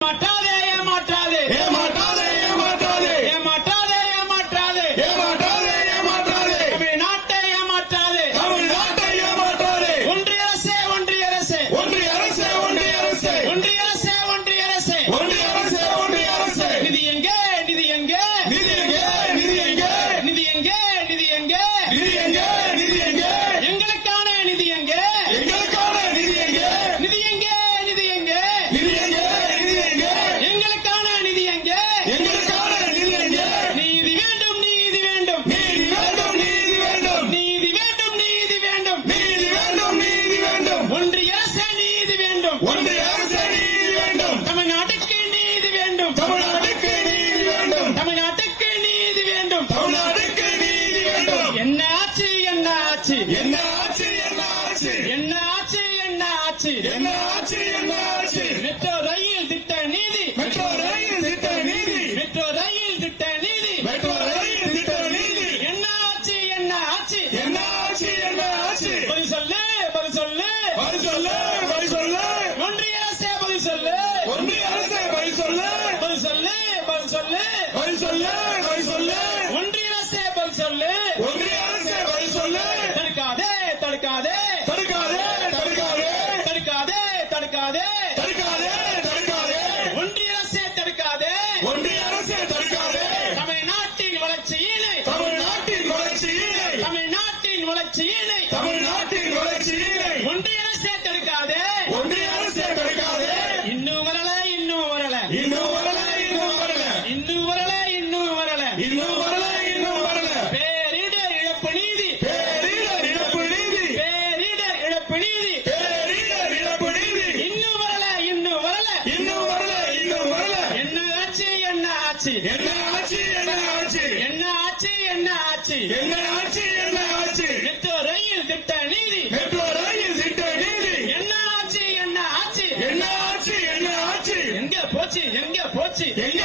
ஏமாற்றாதே ஏமாற்றாதே ஏமாற்றாதே ஏமாற்றாதே ஏமாற்றாதே ஏமாற்றாதே ஏமாற்றாதே ஏமாற்றாதே தமிழ்நாட்டை ஏமாற்றாதே தமிழ்நாட்டை ஏமாற்றாதே ஒன்றிய அரசே ஒன்றிய அரசே ஒன்றிய அரசே ஒன்றிய அரசே ஒன்றிய அரசே ஒன்றிய அரசே ஒன்றிய அரசே ஒன்றிய அரசே நிதி எங்கே நிதி எங்கே நிதி எங்கே நிதி எங்கே நிதி எங்கே நிதி எங்கே நிதி எங்கே நிதி எங்கே எங்களுக்கான நிதி எங்கே எங்களுக்கான நிதி எங்கே நிதி எங்கே நிதி எங்கே நிதி எங்கே நிதி எங்கே எங்களுக்கான நிதி எங்கே எங்களுக்கான நிதி எங்கே நீதி வேண்டும் நீதி வேண்டும் நீதி வேண்டும் நீதி வேண்டும் நீதி வேண்டும் நீதி வேண்டும் நீதி வேண்டும் நீதி வேண்டும் ஒன்றிய அரசே நீதி வேண்டும் ஒன்றிய அரசே நீதி வேண்டும் தமிழ்நாட்டுக்கு நீதி வேண்டும் தமிழ்நாட்டுக்கு நீதி வேண்டும் தமிழ்நாட்டுக்கு நீதி வேண்டும் தமிழ்நாட்டுக்கு நீதி வேண்டும் என்ன ஆச்சு என்ன ஆச்சு என்ன ஆட்சி என்ன ஆட்சி என்ன ஆச்சு என்ன ஆச்சு என்ன ஆட்சி என்ன ஆட்சி மெட்ரோ ரயில் திட்ட நீதி மெட்ரோ ரயில் திட்ட நீதி மெட்ரோ ரயில் திட்ட நீதி மெட்ரோ ரயில் திட்ட நீதி என்ன ஆச்சு என்ன ஆச்சு என்ன ஆட்சி என்ன ஆட்சி பதில் சொல்லு பதில் சொல்லு பதில் சொல்லு பதில் சொல்லு ஒன்றிய அரசே பதில் சொல்லு ஒன்றிய அரசே பதில் சொல்லு பதில் சொல்லு பதில் சொல்லு பதில் சொல்லு பதில் சொல்லு ஒன்றிய அரசே பதில் சொல்லு ஒன்றிய அரசே பதில் சொல்லு தடுக்காதே தடுக்காதே தடுக்காதே தடுக்காதே தடுக்காதே தடுக்காதே தடுக்காதே தடுக்காதே ஒன்றிய அரசே தடுக்காதே ஒன்றிய அரசே தடுக்காதே தமிழ்நாட்டின் வளர்ச்சியினை தமிழ்நாட்டின் வளர்ச்சியினை தமிழ்நாட்டின் வளர்ச்சியினை தமிழ்நாட்டின் வளர்ச்சியினை ஒன்றிய அரசே தடுக்காதே ஒன்றிய அரசே தடுக்காதே இன்னும் வரல இன்னும் வரல இன்னும் வரல இன்னும் வரல இன்னும் வரல இன்னும் வரல இன்னும் வரல இன்னும் வரல பேரிடர் இழப்பு நீதி பேரிடர் இழப்பு நீதி பேரிடர் இழப்பு நீதி பேரிடர் இழப்பு நீதி இன்னும் வரல இன்னும் வரல இன்னும் வரல இன்னும் வரல என்ன ஆச்சு என்ன ஆச்சு என்ன ஆட்சி என்ன ஆட்சி என்ன ஆச்சு என்ன ஆச்சு என்ன ஆட்சி என்ன ஆட்சி மெட்ரோ ரயில் திட்ட நீதி மெட்ரோ ரயில் திட்ட நீதி என்ன ஆச்சு என்ன ஆச்சு என்ன ஆட்சி என்ன ஆட்சி எங்க போச்சு எங்க போச்சு எங்க